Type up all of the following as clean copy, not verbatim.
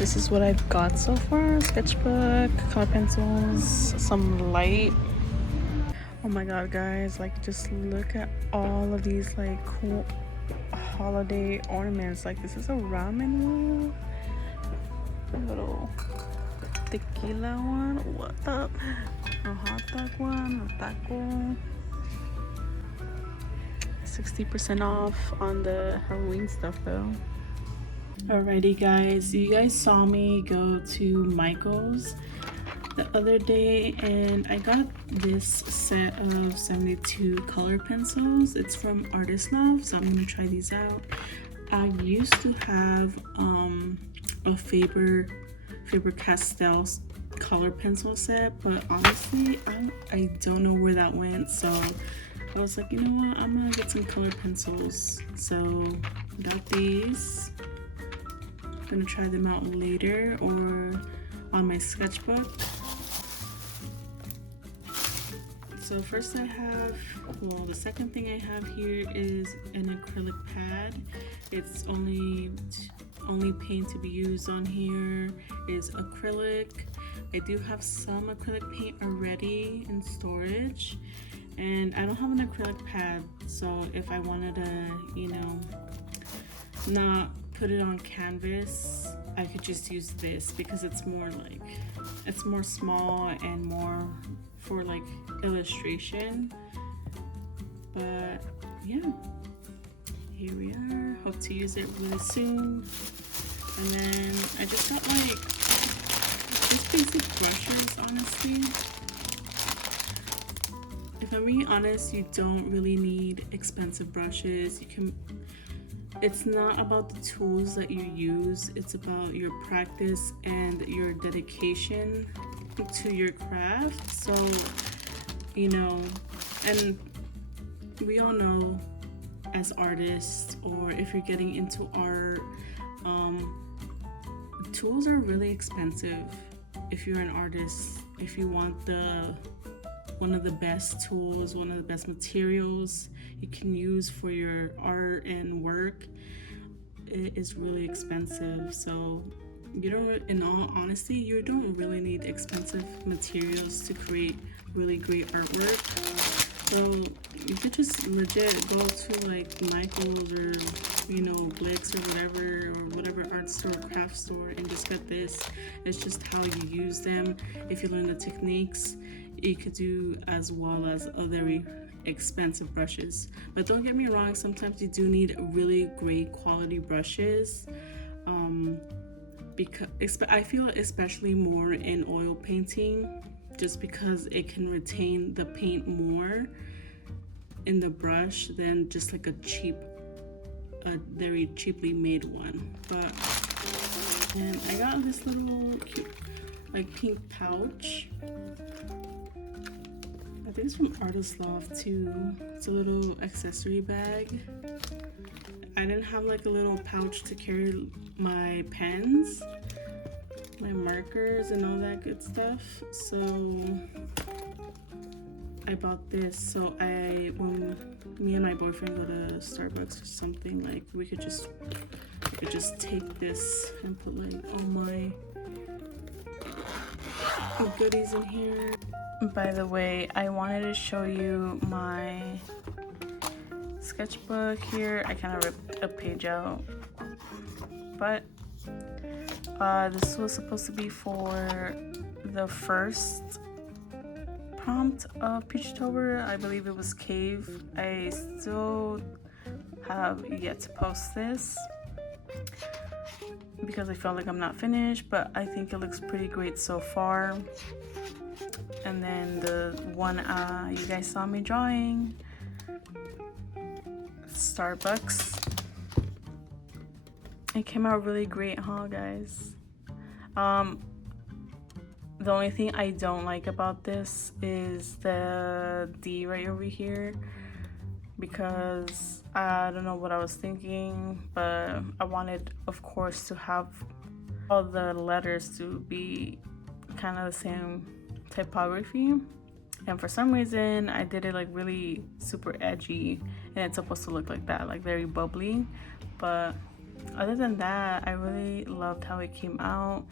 This is what I've got so far. Sketchbook, color pencils, some light. Oh my god, guys, like just look at all of these like cool holiday ornaments. Like this is a ramen one, a little tequila one, what up, a hot dog one, a taco. 60% off on the Halloween stuff though. Alrighty guys, you guys saw me go to Michael's the other day and I got this set of 72 color pencils. It's from Artistry, so I'm gonna try these out. I used to have a Faber-Castell color pencil set, but honestly I don't know where that went, so I was like, you know what, I'm gonna get some color pencils. So got these. I'm gonna try them out later or on my sketchbook. So first I have, well, the second thing I have here is an acrylic pad. It's only paint to be used on here is acrylic. I do have some acrylic paint already in storage, and I don't have an acrylic pad, so if I wanted to, you know, not put it on canvas, I could just use this because it's more like, it's more small and more for like illustration. But yeah, here we are. Hope to use it really soon. And then I just got like just basic brushes, honestly. If I'm being honest, you don't really need expensive brushes. You can, it's not about the tools that you use, it's about your practice and your dedication to your craft. So, you know, and we all know as artists, or if you're getting into art, tools are really expensive. If you're an artist, if you want one of the best tools, one of the best materials you can use for your art and work, it is really expensive. So you don't, in all honesty, you don't really need expensive materials to create really great artwork. So you could just legit go to like Michael's or, you know, Blick's or whatever art store, craft store, and just get this. It's just how you use them. If you learn the techniques, you could do as well as other expensive brushes. But don't get me wrong, sometimes you do need really great quality brushes. Because I feel especially more in oil painting, just because it can retain the paint more in the brush than just like a very cheaply made one. But, and I got this little cute like pink pouch. I think it's from Artist Loft too. It's a little accessory bag. I didn't have like a little pouch to carry my pens, my markers, and all that good stuff. So I bought this. So when me and my boyfriend go to Starbucks or something, like we could just take this and put like all my goodies in here. By the way, I wanted to show you my sketchbook here. I kind of ripped a page out, but this was supposed to be for the first prompt of Peachtober. I believe it was Cave. I still have yet to post this because I felt like I'm not finished, but I think it looks pretty great so far. And then the one you guys saw me drawing, Starbucks. It came out really great, huh, guys? The only thing I don't like about this is the D right over here, because I don't know what I was thinking, but I wanted, of course, to have all the letters to be kind of the same typography, and for some reason I did it like really super edgy, and it's supposed to look like that, like very bubbly, but Other than that, I really loved how it came out.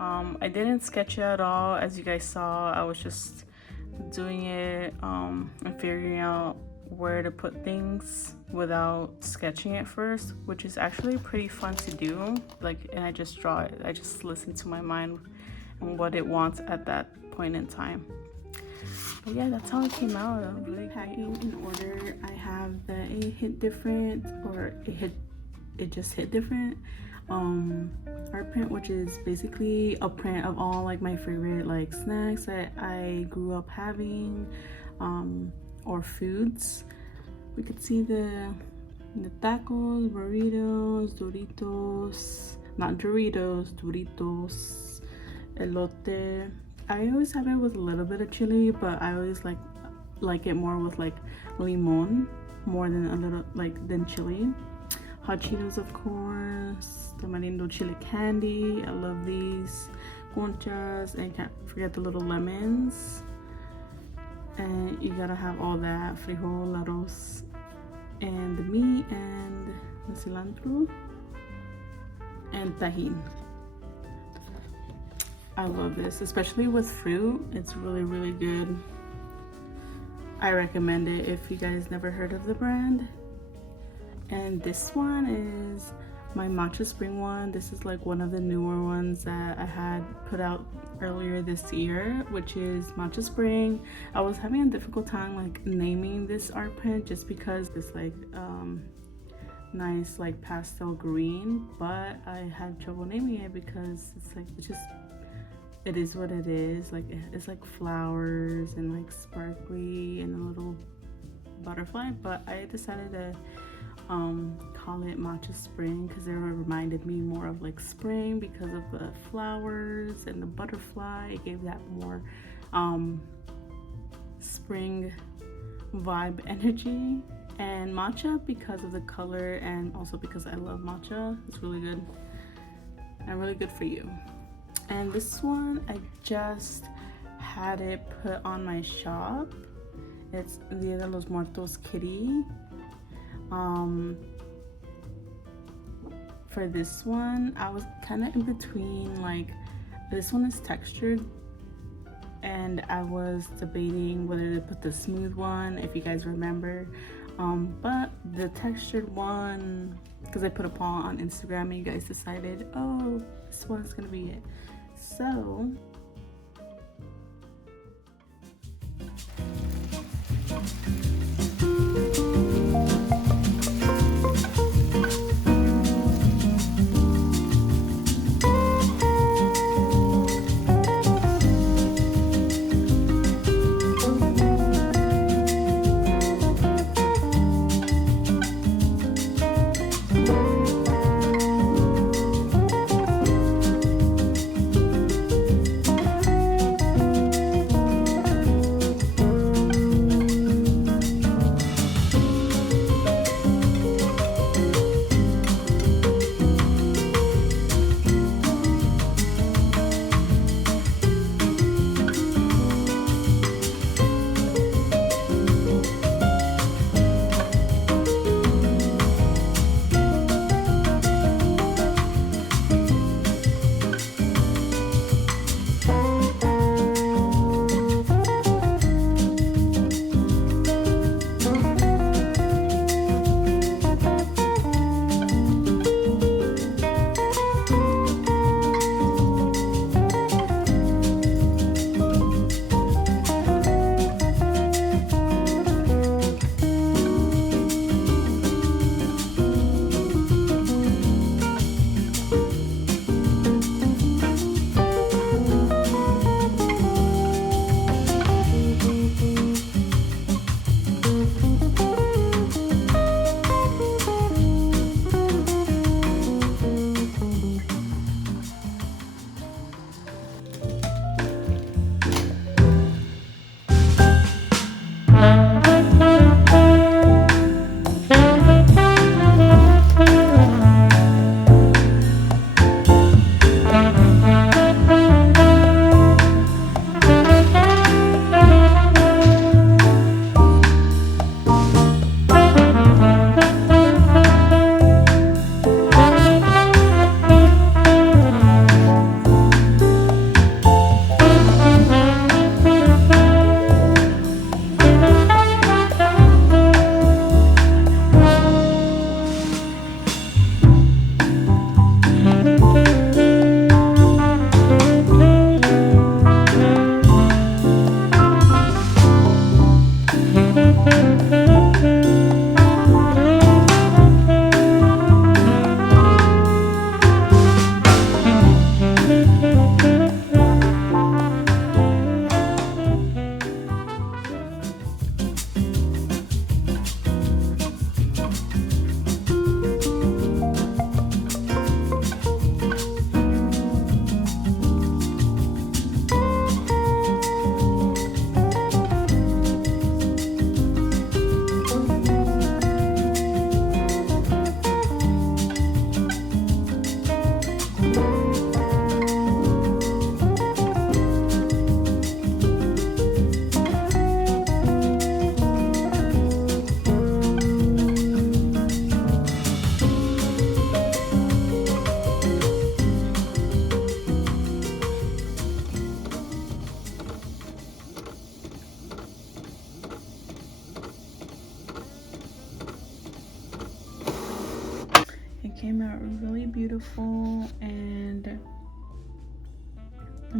I didn't sketch it at all. As you guys saw, I was just doing it and figuring out where to put things without sketching it first, which is actually pretty fun to do. Like, and I just draw it. I just listen to my mind and what it wants at that point in time. But yeah, that's how it came out. I'm really packing in order. I have the it hit different, or it just hit different art print, which is basically a print of all like my favorite like snacks that I grew up having, or foods. We could see the tacos, burritos, Doritos, not Doritos, Doritos, elote. I always have it with a little bit of chili, but I always like it more with like limon more than a little than chili. Hot Cheetos, of course, tamarindo chili candy. I love these. Conchas, and can't forget the little lemons. And you gotta have all that, frijol, arroz, and the meat, and the cilantro, and tajin. I love this, especially with fruit. It's really, really good. I recommend it if you guys never heard of the brand. And this one is my matcha spring one. This is like one of the newer ones that I had put out earlier this year, which is matcha spring. I was having a difficult time like naming this art print just because it's like nice like pastel green, but I had trouble naming it because it's like it is what it is. Like it's like flowers and like sparkly and a little butterfly, but I decided to call it matcha spring because it reminded me more of like spring because of the flowers and the butterfly. It gave that more spring vibe energy. And matcha because of the color, and also because I love matcha. It's really good and really good for you. And this one, I just had it put on my shop. It's Dia de los Muertos kitty. For this one, I was kind of in between, like, this one is textured, and I was debating whether to put the smooth one, if you guys remember. But the textured one, because I put a poll on Instagram and you guys decided, oh, this one's gonna be it. So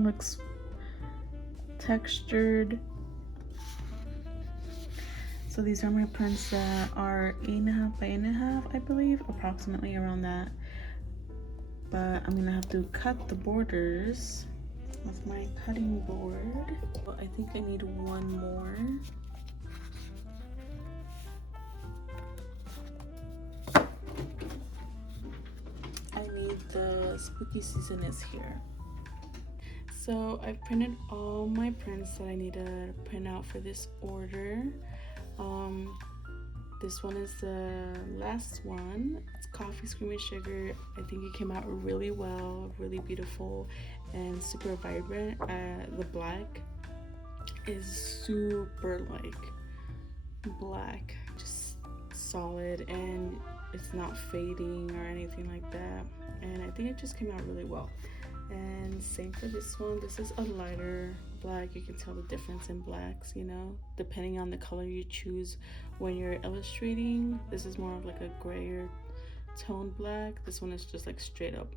looks textured. So these are my prints that are 8.5 by 8.5, I believe, approximately around that. But I'm gonna have to cut the borders with my cutting board. Well, I think I need one more. I need the spooky season is here. So I printed all my prints that I need to print out for this order. This one is the last one. It's Coffee Screaming Sugar. I think it came out really well, really beautiful and super vibrant. The black is super like black, just solid, and it's not fading or anything like that. And I think it just came out really well. And same for this one. This is a lighter black. You can tell the difference in blacks, you know, depending on the color you choose when you're illustrating. This is more of like a grayer tone black. This one is just like straight up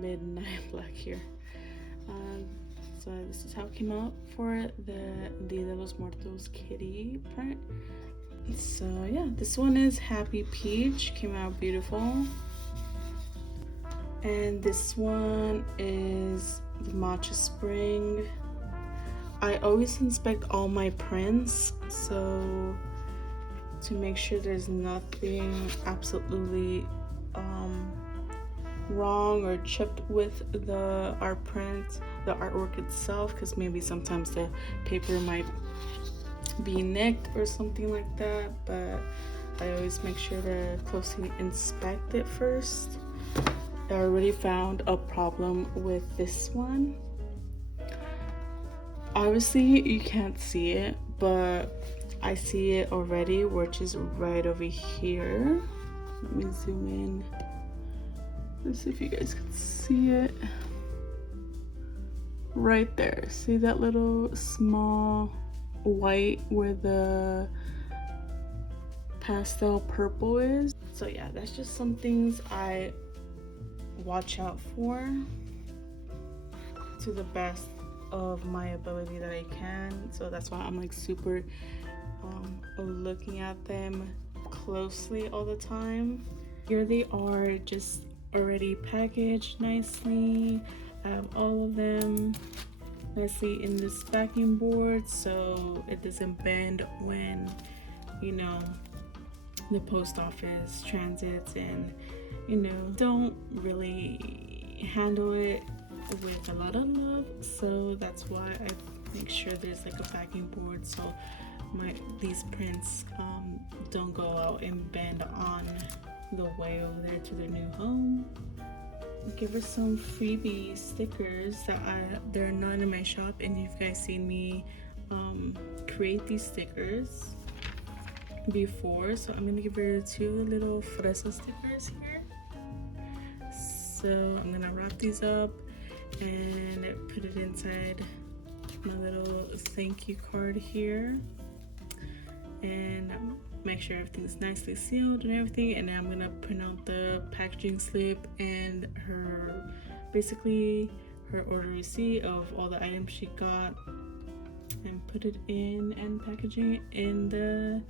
midnight black here. So this is how it came out for the Dia de los Muertos kitty print. So yeah, this one is Happy Peach, came out beautiful. And this one is the Matcha Spring. I always inspect all my prints, so to make sure there's nothing absolutely wrong or chipped with the art print, the artwork itself, because maybe sometimes the paper might be nicked or something like that, but I always make sure to closely inspect it first. I already found a problem with this one. Obviously you can't see it, but I see it already, which is right over here. Let me zoom in. Let's see if you guys can see it. Right there. See that little small white where the pastel purple is? So yeah, that's just some things I watch out for to the best of my ability that I can. So that's why I'm like super looking at them closely all the time. Here they are, just already packaged nicely. I have all of them nicely in this backing board so it doesn't bend when, you know, the post office transits, and you know, don't really handle it with a lot of love. So that's why I make sure there's like a backing board so these prints don't go out and bend on the way over there to their new home. I'll give her some freebie stickers that they're not in my shop, and you've guys seen me create these stickers before. So I'm gonna give her 2 little fresa stickers here. So I'm gonna wrap these up and put it inside my little thank you card here, and make sure everything's nicely sealed and everything. And then I'm gonna print out the packaging slip and basically her order receipt of all the items she got, and put it in and packaging it in the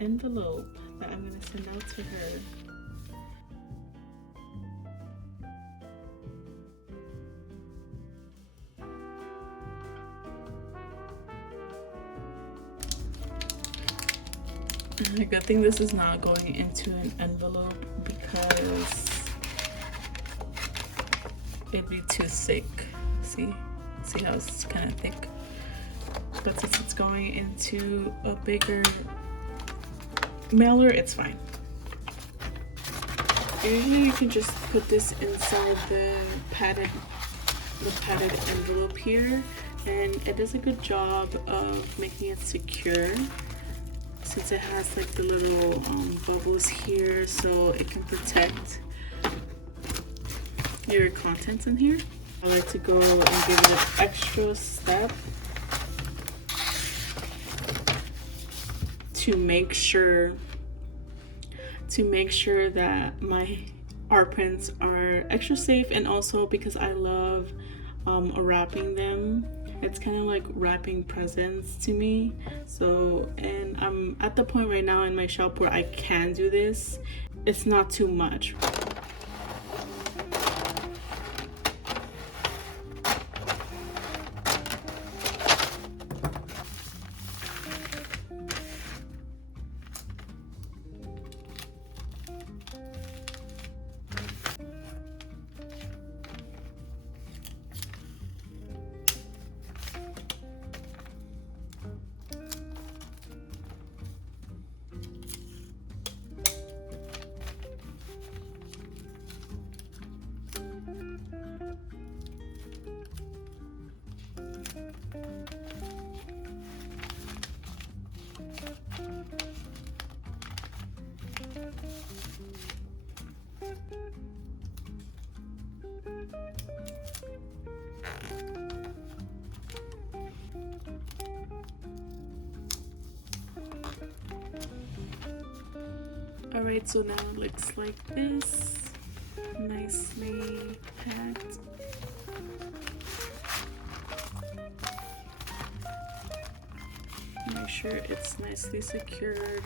envelope that I'm gonna send out to her. A good thing this is not going into an envelope because it'd be too thick. See how it's kind of thick? But since it's going into a bigger mailer, it's fine. Usually you can just put this inside the padded envelope here, and it does a good job of making it secure, since it has like the little bubbles here, so it can protect your contents in here. I like to go and give it an extra step to make sure that my art prints are extra safe, and also because I love wrapping them. It's kind of like wrapping presents to me. So, and I'm at the point right now in my shop where I can do this. It's not too much. Alright, so now it looks like this, nicely packed. Make sure it's nicely secured.